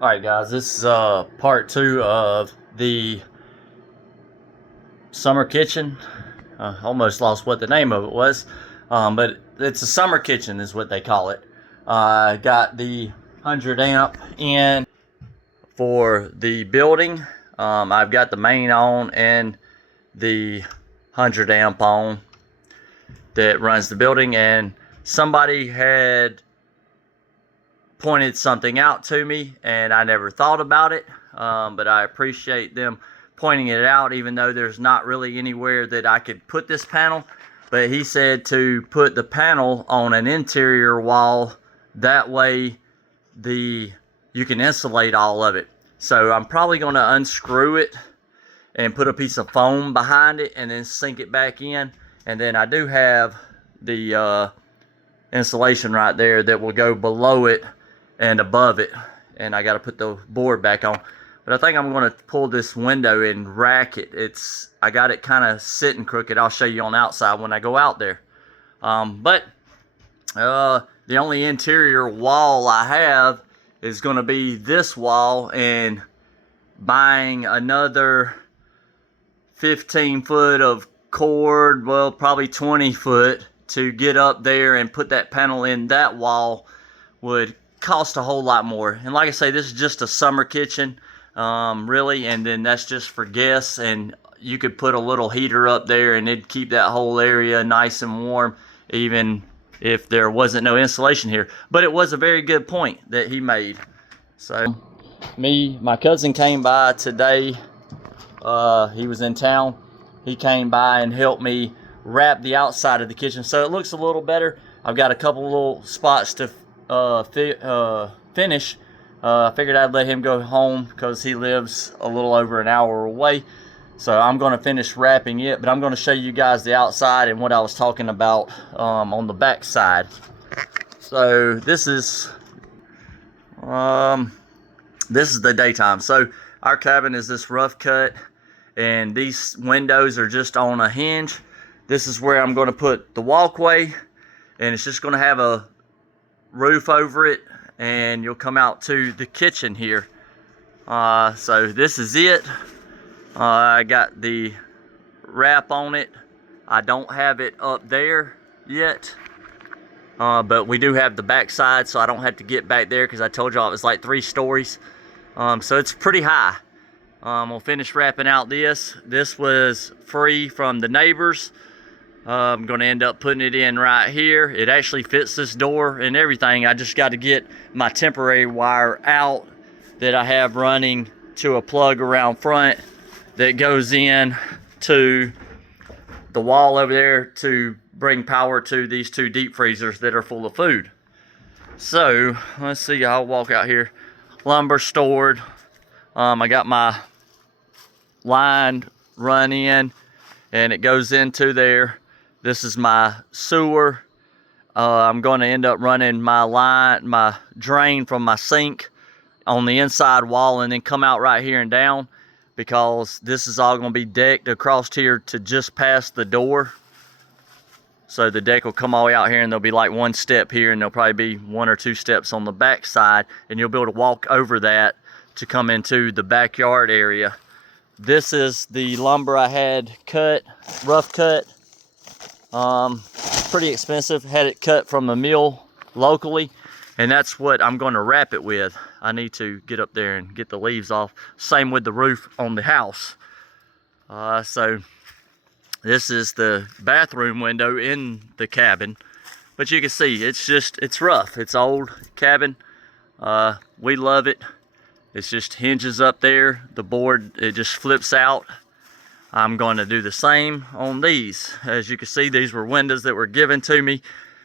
Alright guys, this is part 2 of the summer kitchen. Almost lost what the name of it was, but it's a summer kitchen is what they call it. Got the 100 amp in for the building. I've got the main on and the 100 amp on that runs the building, and somebody had pointed something out to me and I never thought about it, but I appreciate them pointing it out, even though there's not really anywhere that I could put this panel. But he said to put the panel on an interior wall, that way you can insulate all of it. So I'm probably going to unscrew it and put a piece of foam behind it and then sink it back in. And then I do have the insulation right there that will go below it and above it, and I got to put the board back on. But I think I'm going to pull this window and rack it. I got it kind of sitting crooked. I'll show you on the outside when I go out there. But the only interior wall I have is going to be this wall, and buying another 15 foot of cord, well, probably 20 foot to get up there and put that panel in that wall would cost a whole lot more. And like I say, this is just a summer kitchen, really, and then that's just for guests, and you could put a little heater up there and it'd keep that whole area nice and warm, even if there wasn't no insulation here. But it was a very good point that he made. So my cousin came by today. He was in town. He came by and helped me wrap the outside of the kitchen so it looks a little better. I've got a couple little spots to finish. I figured I'd let him go home because he lives a little over an hour away. So I'm going to finish wrapping it, but I'm going to show you guys the outside and what I was talking about on the back side. So this is the daytime. So our cabin is this rough cut, and these windows are just on a hinge. This is where I'm going to put the walkway, and it's just going to have a roof over it, and you'll come out to the kitchen here. So this is it. I got the wrap on it. I don't have it up there yet, but we do have the back side, so I don't have to get back there because I told y'all it was like 3 stories. So it's pretty high. We'll finish wrapping out this. This was free from the neighbors. I'm going to end up putting it in right here. It actually fits this door and everything. I just got to get my temporary wire out that I have running to a plug around front that goes in to the wall over there to bring power to these 2 deep freezers that are full of food. So let's see, I'll walk out here. Lumber stored. I got my line run in and it goes into there. This is my sewer. I'm going to end up running my drain from my sink on the inside wall and then come out right here and down, because this is all going to be decked across here to just past the door. So the deck will come all the way out here, and there'll be like 1 step here, and there'll probably be 1 or 2 steps on the back side, and you'll be able to walk over that to come into the backyard area. This is the lumber I had cut, rough cut. Pretty expensive. Had it cut from a mill locally, and that's what I'm going to wrap it with. I need to get up there and get the leaves off. Same with the roof on the house. So this is the bathroom window in the cabin, but you can see it's rough. It's old cabin. We love it. It's just hinges up there. The board, it just flips out. I'm going to do the same on these. As you can see, these were windows that were given to me,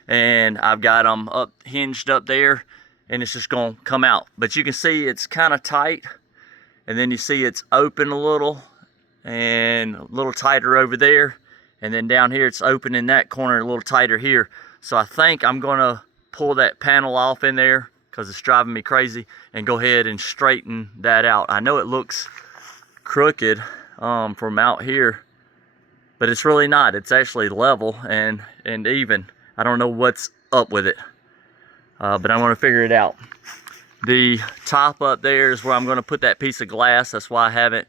and I've got them hinged up there, and it's just going to come out. But you can see it's kind of tight, and then you see it's open a little and a little tighter over there, and then down here it's open in that corner, a little tighter here. So I think I'm going to pull that panel off in there because it's driving me crazy, and go ahead and straighten that out. I know it looks crooked from out here, but it's really not. It's actually level and even. I don't know what's up with it, but I'm going to figure it out. The top up there is where I'm going to put that piece of glass. That's why I haven't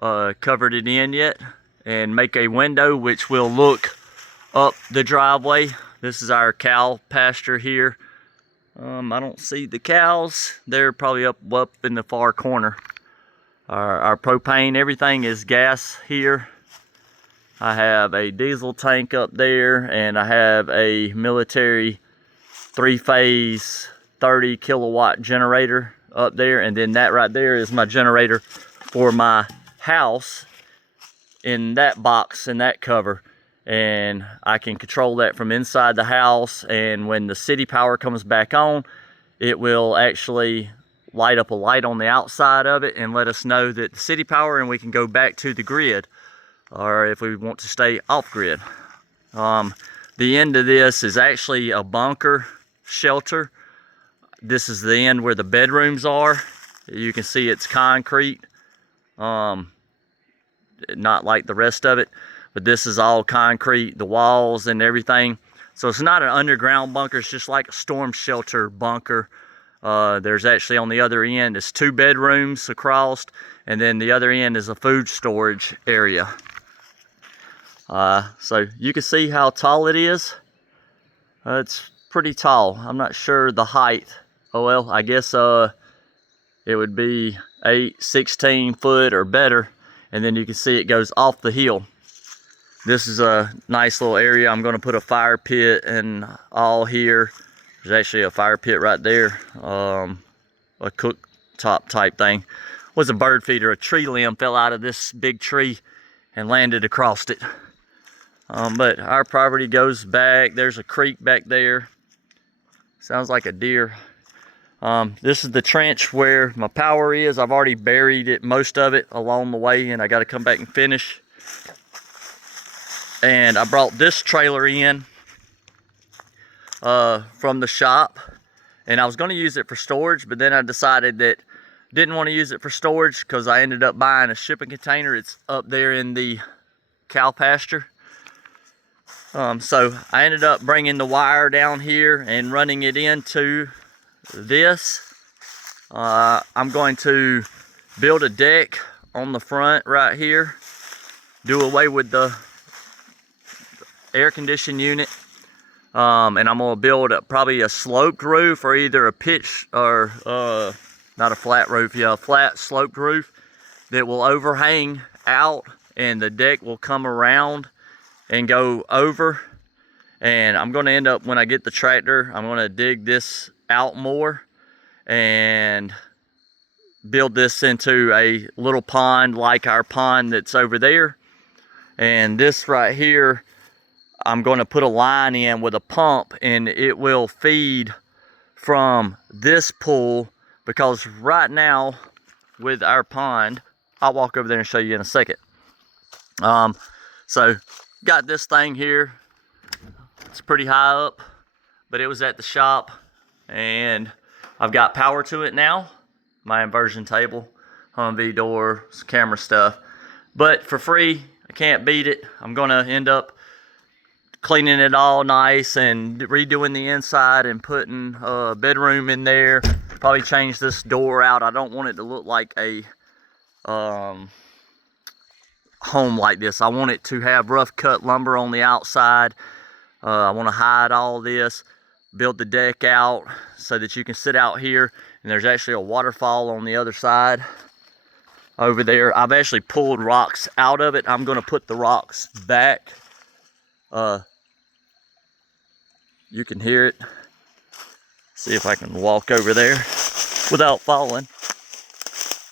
covered it in yet. And make a window which will look up the driveway. This is our cow pasture here. I don't see the cows. They're probably up in the far corner. Our propane, everything is gas here. I have a diesel tank up there, and I have a military 3-phase 30 kilowatt generator up there, and then that right there is my generator for my house in that box, in that cover. And I can control that from inside the house, and when the city power comes back on, it will actually light up a light on the outside of it and let us know that the city power, and we can go back to the grid, or if we want to stay off grid. The end of this is actually a bunker shelter. This is the end where the bedrooms are. You can see it's concrete, not like the rest of it. But this is all concrete, the walls and everything. So it's not an underground bunker, it's just like a storm shelter bunker. There's actually on the other end, it's 2 bedrooms across, and then the other end is a food storage area. So you can see how tall it is. It's pretty tall. I'm not sure the height. Oh well, I guess it would be 16 foot or better. And then you can see it goes off the hill. This is a nice little area. I'm going to put a fire pit and all here. There's actually a fire pit right there. A cooktop type thing. Was a bird feeder. A tree limb fell out of this big tree and landed across it. But our property goes back. There's a creek back there. Sounds like a deer. This is the trench where my power is. I've already buried it, most of it along the way, and I got to come back and finish. And I brought this trailer in from the shop, and I was going to use it for storage, but then I decided that didn't want to use it for storage because I ended up buying a shipping container. It's up there in the cow pasture. So I ended up bringing the wire down here and running it into this. I'm going to build a deck on the front right here, do away with the air conditioning unit, and I'm going to build probably a sloped roof, or either a pitch, or not a flat roof, yeah, a flat sloped roof that will overhang out, and the deck will come around and go over. And I'm going to end up, when I get the tractor, I'm going to dig this out more and build this into a little pond like our pond that's over there. And this right here, I'm going to put a line in with a pump, and it will feed from this pool, because right now with our pond, I'll walk over there and show you in a second. So got this thing here. It's pretty high up, but it was at the shop, and I've got power to it now. My inversion table, Humvee door, camera stuff, but for free. I can't beat it. I'm gonna end up cleaning it all nice and redoing the inside and putting a bedroom in there. Probably change this door out. I don't want it to look like a home like this. I want it to have rough cut lumber on the outside. I want to hide all this, build the deck out so that you can sit out here, and there's actually a waterfall on the other side over there. I've actually pulled rocks out of it. I'm going to put the rocks back. You can hear it. See if I can walk over there without falling.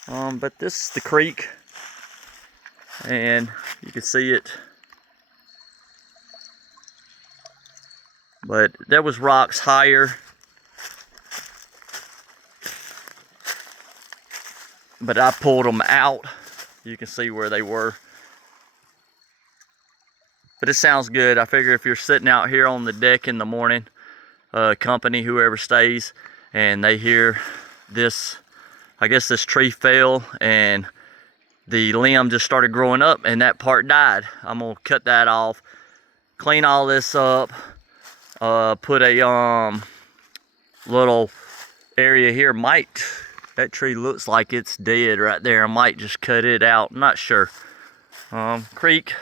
But this is the creek, and you can see it. But there was rocks higher, but I pulled them out. You can see where they were. But it sounds good. I figure if you're sitting out here on the deck in the morning, company, whoever stays, and they hear this, I guess this tree fell and the limb just started growing up and that part died. I'm gonna cut that off, clean all this up, put a little area here might, that tree looks like it's dead right there. I might just cut it out, I'm not sure. Creek,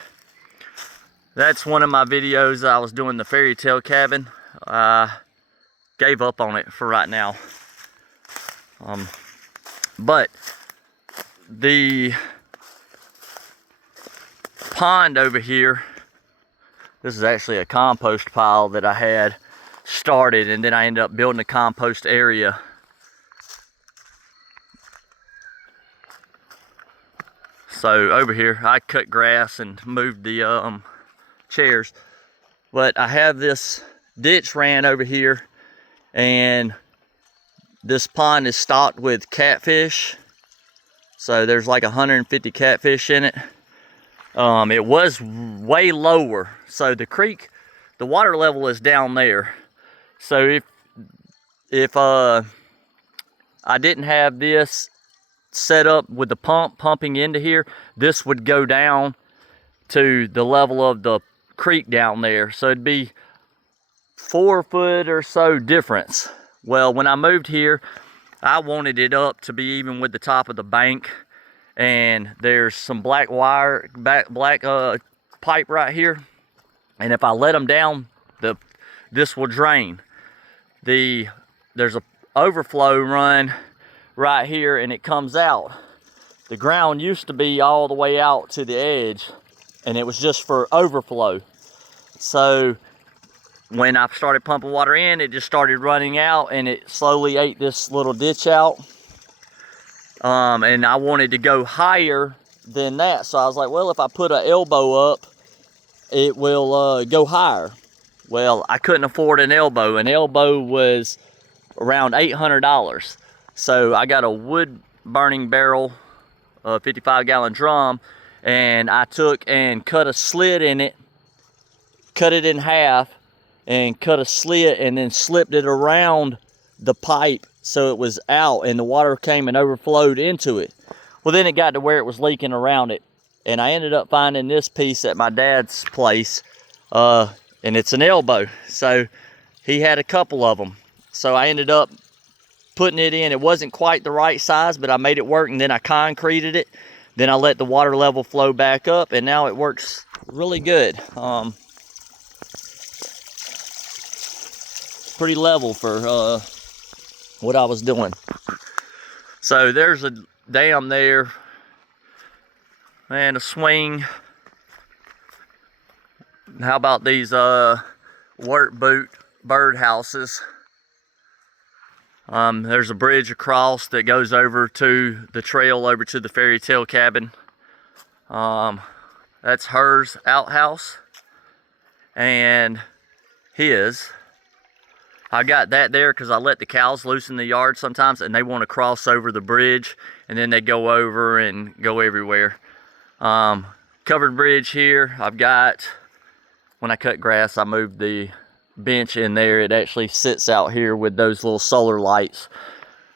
that's one of my videos. I was doing the fairy tale cabin. Gave up on it for right now. But the pond over here, this is actually a compost pile that I had started, and then I ended up building a compost area. So over here I cut grass and moved the chairs, but I have this ditch ran over here, and this pond is stocked with catfish. So there's like 150 catfish in it. It was way lower, so the creek, the water level is down there. So if I didn't have this set up with the pump pumping into here, this would go down to the level of the creek down there. So it'd be 4 foot or so difference. Well, when I moved here, I wanted it up to be even with the top of the bank, and there's some black wire, black pipe right here, and if I let them down, this will drain. There's a overflow run right here, and it comes out. The ground used to be all the way out to the edge, and it was just for overflow. So when I started pumping water in, it just started running out, and it slowly ate this little ditch out. And I wanted to go higher than that, so I was like, well, if I put an elbow up, it will go higher. Well, I couldn't afford an elbow. An elbow was around $800. So I got a wood burning barrel, a 55-gallon drum, and I took and cut a slit in it, cut it in half, and cut a slit, and then slipped it around the pipe so it was out, and the water came and overflowed into it. Well, then it got to where it was leaking around it, and I ended up finding this piece at my dad's place, and it's an elbow. So he had a couple of them, so I ended up putting it in. It wasn't quite the right size, but I made it work, and then I concreted it. Then I let the water level flow back up, and now it works really good. Pretty level for what I was doing. So there's a dam there and a swing. How about these work boot bird houses? There's a bridge across that goes over to the trail over to the fairy tale cabin. That's hers outhouse and his. I got that there because I let the cows loose in the yard sometimes, and they want to cross over the bridge, and then they go over and go everywhere. Covered bridge here. I've got, when I cut grass, I moved the bench in there. It actually sits out here with those little solar lights.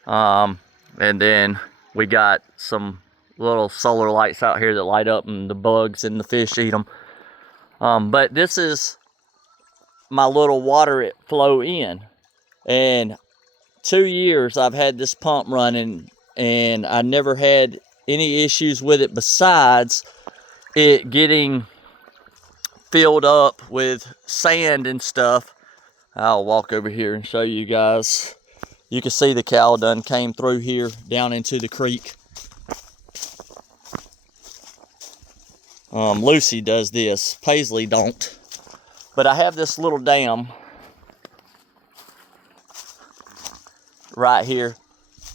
And then we got some little solar lights out here that light up, and the bugs and the fish eat them. But this is my little water flow in, and 2 years I've had this pump running, and I never had any issues with it besides it getting filled up with sand and stuff. I'll walk over here and show you guys. You can see the cow done came through here down into the creek. Lucy does this, Paisley don't. But I have this little dam right here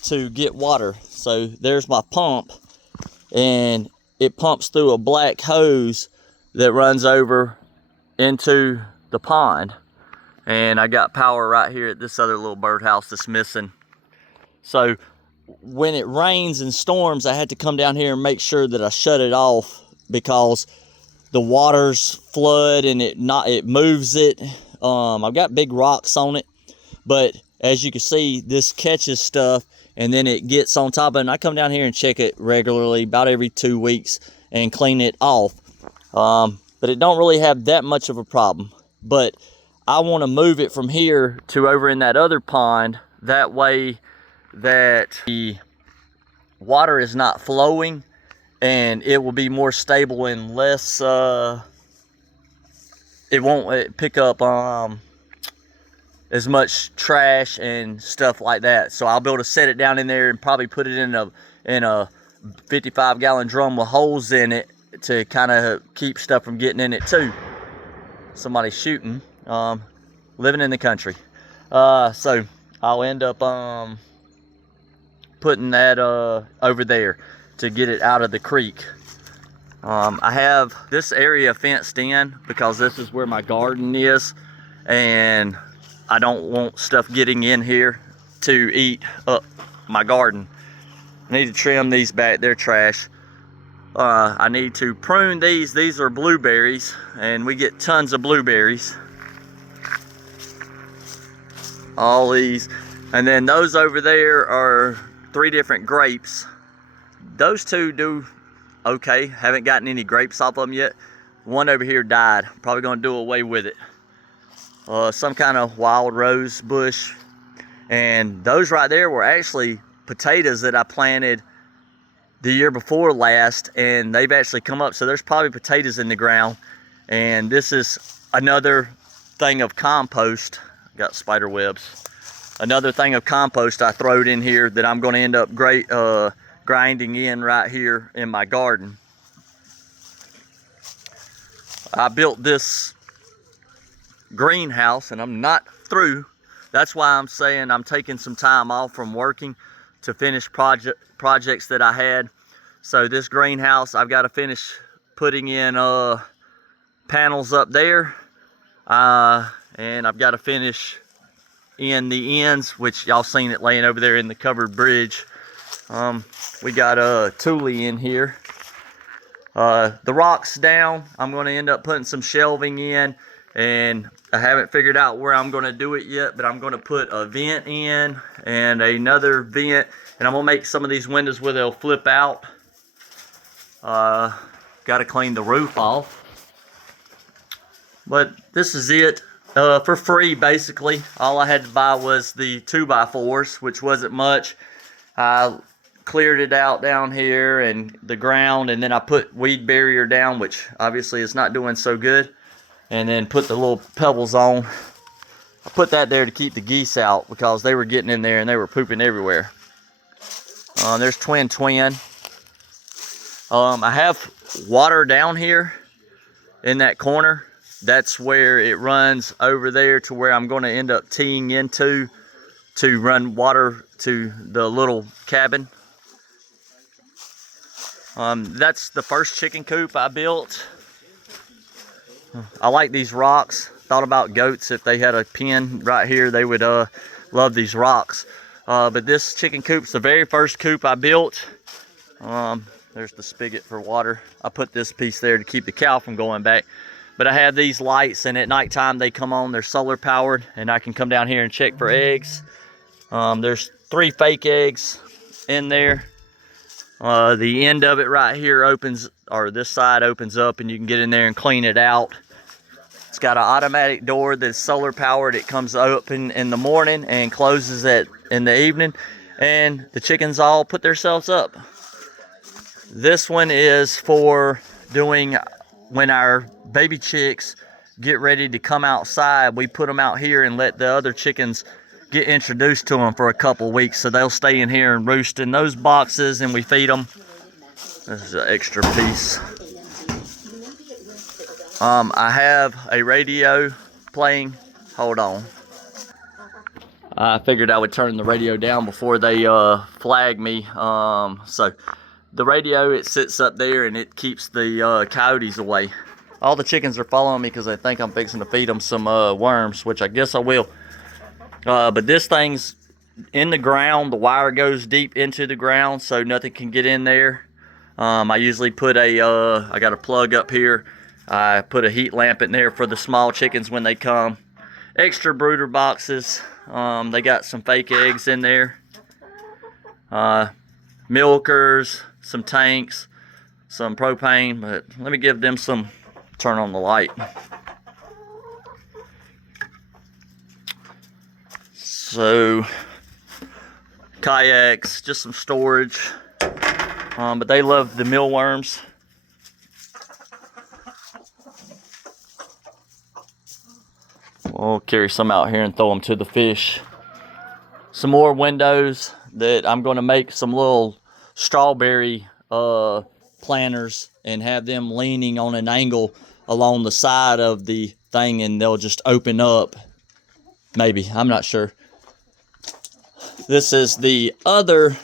to get water. So there's my pump, and it pumps through a black hose that runs over into the pond. And I got power right here at this other little birdhouse that's missing. So when it rains and storms, I had to come down here and make sure that I shut it off, because the waters flood and it moves it. I've got big rocks on it, but as you can see, this catches stuff and then it gets on top of it. And I come down here and check it regularly, about every 2 weeks, and clean it off. But it don't really have that much of a problem. But I want to move it from here to over in that other pond. That way that the water is not flowing, and it will be more stable and less, it won't pick up as much trash and stuff like that. So I'll be able to set it down in there and probably put it in a 55-gallon drum with holes in it to kind of keep stuff from getting in it too. Somebody's shooting, living in the country. So I'll end up putting that over there to get it out of the creek. I have this area fenced in because this is where my garden is, and I don't want stuff getting in here to eat up my garden. I need to trim these back, they're trash. I need to prune these. These are blueberries, and we get tons of blueberries. All these. And then those over there are 3 different grapes. Those 2 do okay. Haven't gotten any grapes off of them yet. One over here died. Probably gonna do away with it. Some kind of wild rose bush. And those right there were actually potatoes that I planted the year before last, and they've actually come up. So there's probably potatoes in the ground. And this is another thing of compost. Got spider webs. Another thing of compost I throwed in here that I'm going to end up grinding in right here in my garden. I built this greenhouse, and I'm not through. That's why I'm saying I'm taking some time off from working to finish projects that I had. So this greenhouse, I've got to finish putting in panels up there, and I've got to finish in the ends, which y'all seen it laying over there in the covered bridge. We got a Thule in here. The rock's down. I'm going to end up putting some shelving in, and I haven't figured out where I'm going to do it yet, but I'm going to put a vent in and another vent, and I'm going to make some of these windows where they'll flip out. Got to clean the roof off. But this is it. For free, basically. All I had to buy was the 2x4s, which wasn't much. I cleared it out down here and the ground, and then I put weed barrier down, which obviously is not doing so good. And then put the little pebbles on. I put that there to keep the geese out because they were getting in there and they were pooping everywhere. There's Twin. I have water down here in that corner. That's where it runs over there to where I'm going to end up teeing into to run water to the little cabin. That's the first chicken coop I built. I like these rocks. Thought about goats. If they had a pen right here, they would love these rocks. But this chicken coop's the very first coop I built. There's the spigot for water. I put this piece there to keep the cow from going back. But I have these lights, and at nighttime they come on. They're solar powered, and I can come down here and check for eggs. There's 3 fake eggs in there. The end of it right here opens, or this side opens up, and you can get in there and clean it out. It's got an automatic door that's solar powered. It comes open in the morning and closes in the evening, and the chickens all put themselves up. This one is for doing when our baby chicks get ready to come outside. We put them out here and let the other chickens get introduced to them for a couple weeks, so they'll stay in here and roost in those boxes, and we feed them. This is an extra piece. I have a radio playing. Hold on. I figured I would turn the radio down before they flag me. So the radio, it sits up there and it keeps the coyotes away. All the chickens are following me because they think I'm fixing to feed them some worms, which I guess I will. But this thing's in the ground. The wire goes deep into the ground so nothing can get in there. I usually put I got a plug up here. I put a heat lamp in there for the small chickens when they come. Extra brooder boxes. They got some fake eggs in there. Milkers, some tanks, some propane. But let me give them some, turn on the light. So kayaks, just some storage. But they love the mealworms. We'll carry some out here and throw them to the fish. Some more windows that I'm going to make some little strawberry planters and have them leaning on an angle along the side of the thing, and they'll just open up. Maybe, I'm not sure. This is the other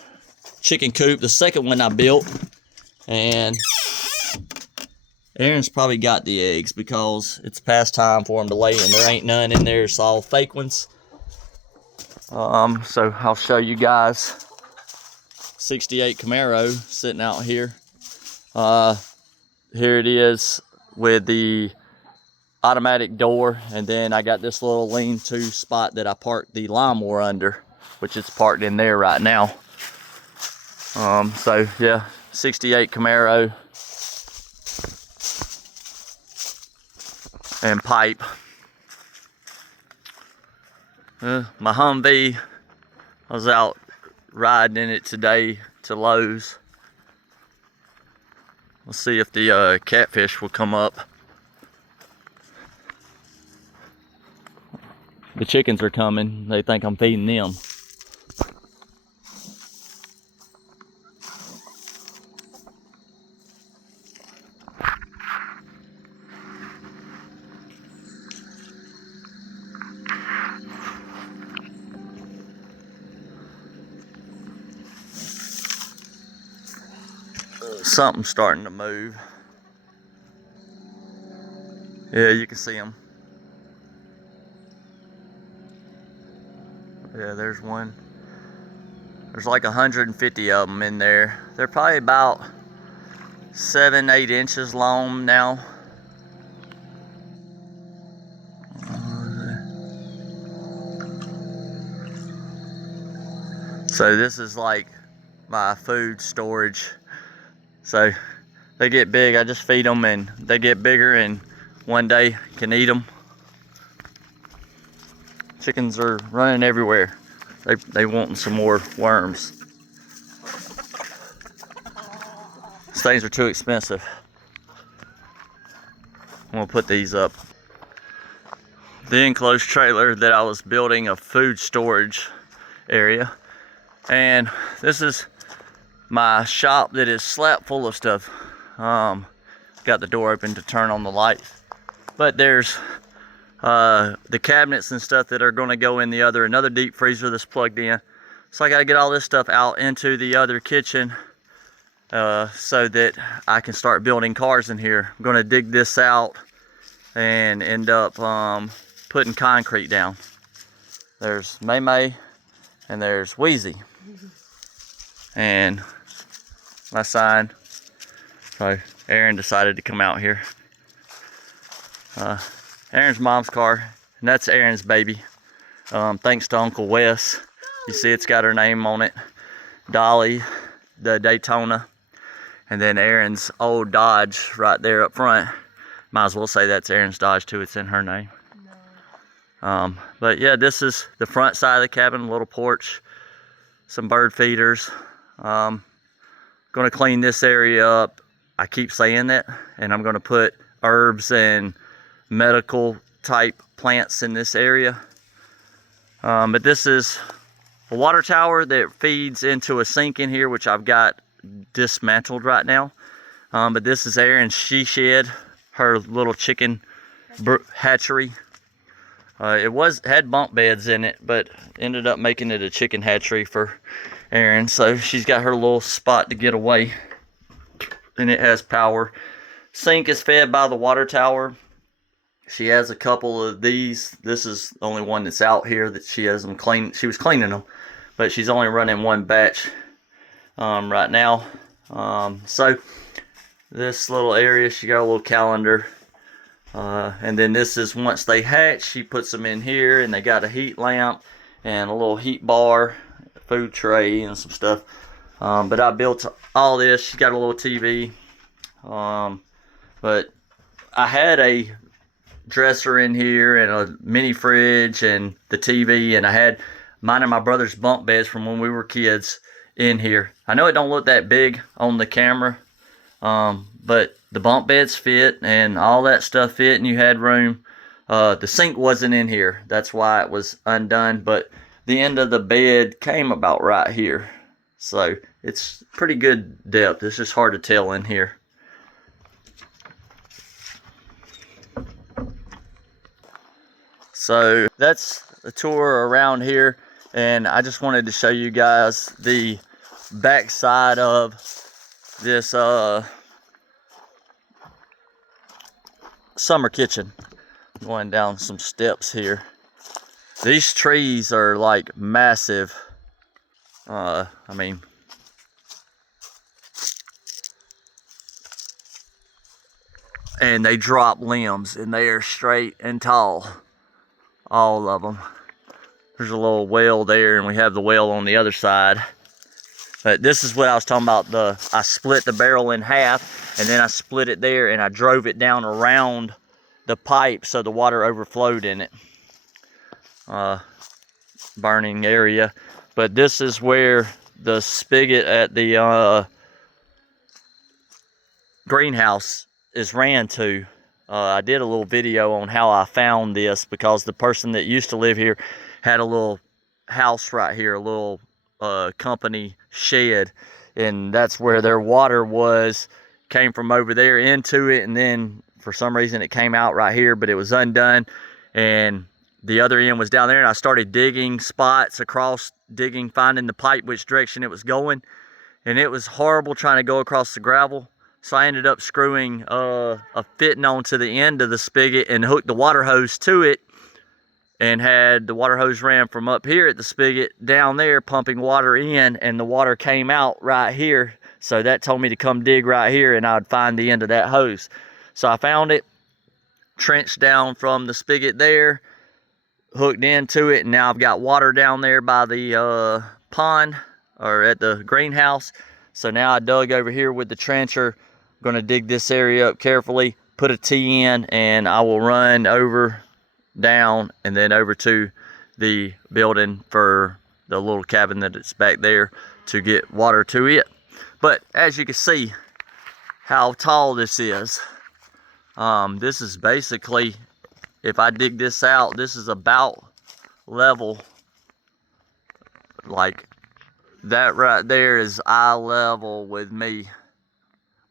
chicken coop, the second one I built, and Aaron's probably got the eggs because it's past time for them to lay, and there ain't none in there. It's all fake ones. So I'll show you guys. 68 Camaro sitting out here. Here it is with the automatic door, and then I got this little lean-to spot that I parked the lawnmower under, which is parked in there right now. So yeah, 68 Camaro and pipe. My Humvee, I was out riding in it today to Lowe's. Let's see if the catfish will come up. The chickens are coming. They think I'm feeding them. Something's starting to move. Yeah, you can see them. Yeah, there's one. There's like 150 of them in there. They're probably about 7-8 inches long now. So this is like my food storage. So they get big, I just feed them and they get bigger, and one day can eat them. Chickens are running everywhere. They wanting some more worms. These things are too expensive. I'm gonna put these up. The enclosed trailer that I was building a food storage area. And this is my shop that is slap full of stuff. Got the door open to turn on the lights. But there's the cabinets and stuff that are gonna go in the another deep freezer that's plugged in. So I gotta get all this stuff out into the other kitchen so that I can start building cars in here. I'm gonna dig this out and end up putting concrete down. There's aMAYSing and there's aMAYSing. And my sign. So Aaron decided to come out here. Aaron's mom's car, and that's Aaron's baby. Thanks to Uncle Wes. You see it's got her name on it. Dolly, the Daytona, and then Aaron's old Dodge right there up front. Might as well say that's Aaron's Dodge too, it's in her name. No. But yeah, this is the front side of the cabin, a little porch, some bird feeders. Gonna clean this area up. I keep saying that, and I'm gonna put herbs and medical type plants in this area. But this is a water tower that feeds into a sink in here, which I've got dismantled right now. But this is Erin's she shed, her little chicken hatchery. It had bunk beds in it, but ended up making it a chicken hatchery for Erin. So she's got her little spot to get away, and it has power. Sink is fed by the water tower. She has a couple of these. This is the only one that's out here that she has them clean. She was cleaning them, but she's only running one batch right now. So this little area, she got a little calendar. And then this is once they hatch, she puts them in here, and they got a heat lamp and a little heat bar, food tray, and some stuff. But I built all this. She got a little TV. But I had a dresser in here and a mini fridge and the TV, and I had mine and my brother's bunk beds from when we were kids in here. I know it don't look that big on the camera, but the bunk beds fit and all that stuff fit, and you had room. The sink wasn't in here. That's why it was undone, but the end of the bed came about right here. So it's pretty good depth. It's just hard to tell in here. So that's a tour around here, and I just wanted to show you guys the back side of this summer kitchen. Going down some steps here. These trees are like massive. I mean, and they drop limbs, and they are straight and tall, all of them. There's a little well there, and we have the well on the other side. But this is what I was talking about. I split the barrel in half, and then I split it there, and I drove it down around the pipe so the water overflowed in it. Burning area. But this is where the spigot at the greenhouse is ran to. I did a little video on how I found this, because the person that used to live here had a little house right here, a little company shed, and that's where their water came from over there into it, and then for some reason it came out right here, but it was undone, and the other end was down there, and I started digging spots across, finding the pipe, which direction it was going, and it was horrible trying to go across the gravel. So I ended up screwing a fitting onto the end of the spigot and hooked the water hose to it, and had the water hose ran from up here at the spigot down there pumping water in, and the water came out right here. So that told me to come dig right here, and I'd find the end of that hose. So I found it, trenched down from the spigot there, hooked into it, and now I've got water down there by the pond, or at the greenhouse. So now I dug over here with the trencher. I'm going to dig this area up carefully, put a T in, and I will run over, down, and then over to the building for the little cabin that it's back there to get water to it. But as you can see how tall this is, this is basically, if I dig this out, this is about level, like that right there is eye level with me.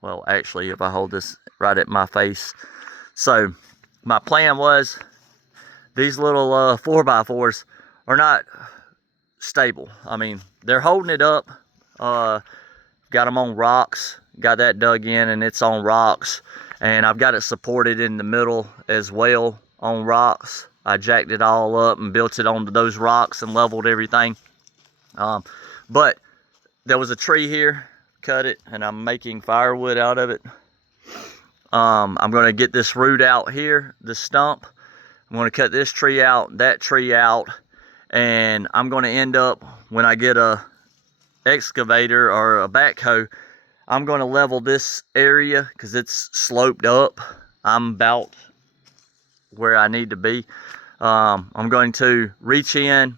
Well, actually, if I hold this right at my face. So my plan was, these little 4x4s are not stable. I mean, they're holding it up. Got them on rocks, got that dug in, and it's on rocks, and I've got it supported in the middle as well on rocks. I jacked it all up and built it onto those rocks and leveled everything. But there was a tree here, cut it, and I'm making firewood out of it. I'm going to get this root out here, the stump. I'm going to cut this tree out, that tree out, and I'm going to end up, when I get a excavator or a backhoe, I'm going to level this area because it's sloped up. I'm about where I need to be. I'm going to reach in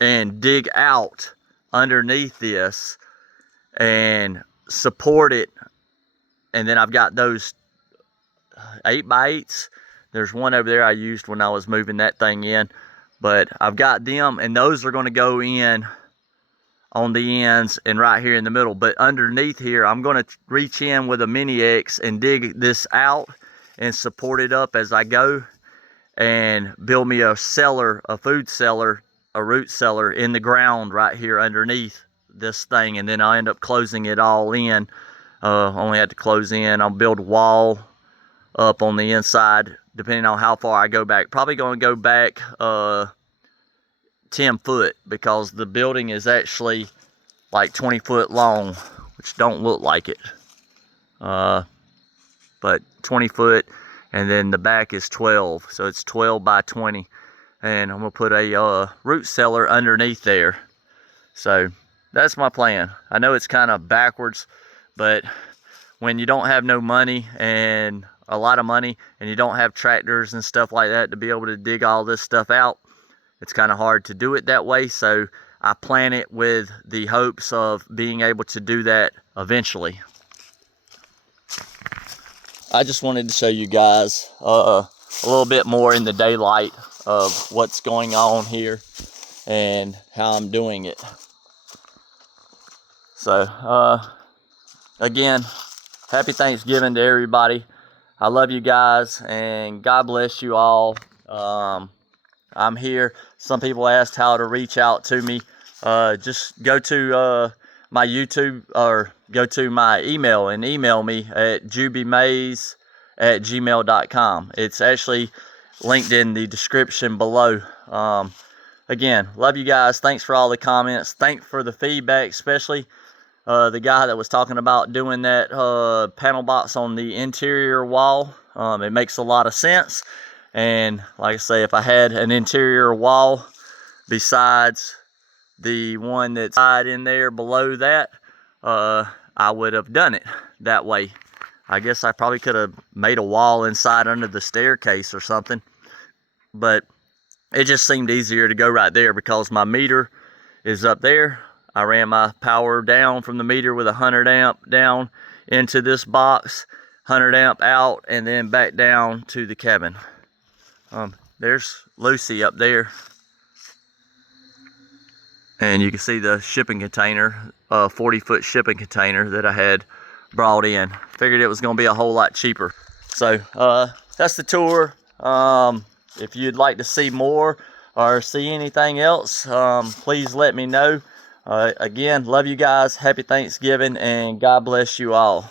and dig out underneath this and support it, and then I've got those 8x8s. There's one over there I used when I was moving that thing in, but I've got them, and those are going to go in on the ends and right here in the middle. But underneath here, I'm going to reach in with a mini X and dig this out and support it up as I go, and build me a cellar, a food cellar, a root cellar in the ground right here underneath this thing, and then I'll end up closing it all in. Only have to close in. I'll build a wall up on the inside, depending on how far I go back. Probably going to go back 10 foot, because the building is actually like 20 foot long, which don't look like it. But 20 foot, and then the back is 12, so it's 12 by 20. And I'm going to put a root cellar underneath there. So that's my plan. I know it's kind of backwards, but when you don't have no money, and a lot of money, and you don't have tractors and stuff like that to be able to dig all this stuff out, it's kind of hard to do it that way. So I plan it with the hopes of being able to do that eventually. I just wanted to show you guys a little bit more in the daylight of what's going on here and how I'm doing it. So again, happy Thanksgiving to everybody. I love you guys, and God bless you all. I'm here. Some people asked how to reach out to me. Just go to my YouTube, or go to my email and email me at jubeemays@gmail.com. It's actually linked in the description below. Again, love you guys. Thanks for all the comments. Thanks for the feedback, especially the guy that was talking about doing that panel box on the interior wall. It makes a lot of sense. And like I say, if I had an interior wall besides the one that's in there below that, I would have done it that way. I guess I probably could have made a wall inside under the staircase or something, but it just seemed easier to go right there because my meter is up there. I ran my power down from the meter with 100 amp down into this box, 100 amp out, and then back down to the cabin. There's Lucy up there. And you can see the shipping container, 40-foot shipping container that I had brought in. Figured it was going to be a whole lot cheaper. So that's the tour. If you'd like to see more or see anything else, please let me know. Again, love you guys. Happy Thanksgiving, and God bless you all.